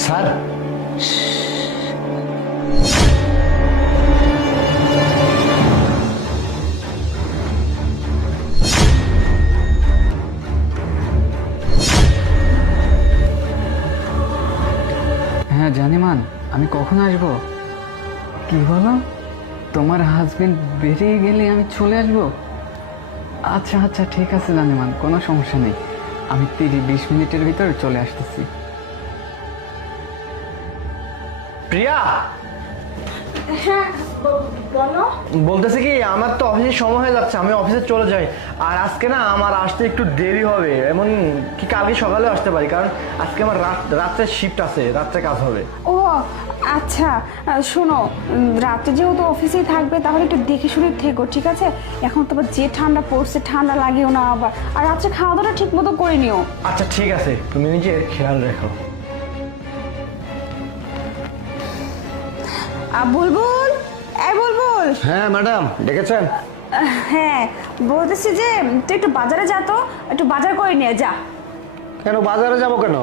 Sir, হ্যাঁ জানিমান, আমি কখন আসবো? কি বলো? তোমার হাজবেন্ড বেরিয়ে গেলে আমি চলে আসবো? আচ্ছা আচ্ছা, ঠিক আছে জানিমান, কোনো সমস্যা নেই। আমি 30-20 মিনিটের ভিতর চলে আসতেছি। প্রিয়া, হ্যাঁ বলো। বলতেছি কি, আমার তো অফিসের সময় হয়ে যাচ্ছে, আমি অফিসে চলে যাই। আর আজকে না আমার আসতে একটু দেরি হবে, এমন কি কালকে সকালে আসতে পারি, কারণ আজকে আমার রাত্রের শিফট আছে, রাত্রে কাজ হবে। ও আচ্ছা, শোনো, রাতে যেহেতু অফিসেই থাকবে তাহলে একটু দেখে শুনে থেকো, ঠিক আছে? এখন তো আবার যে ঠান্ডা পড়ছে, ঠান্ডা লাগেও না আবার। আর রাত্রে খাওয়া দাওয়াটা ঠিক মতো করে নিও। আচ্ছা ঠিক আছে, তুমি নিজের খেয়াল রেখো। বুলবুল, এই বুলবুল। হ্যাঁ ম্যাডাম, ডেকেছেন? হ্যাঁ, বলতেছি যে তুই একটু বাজারে যা তো, একটু বাজার করে নিয়ে যা। কেন বাজারে যাব কেন?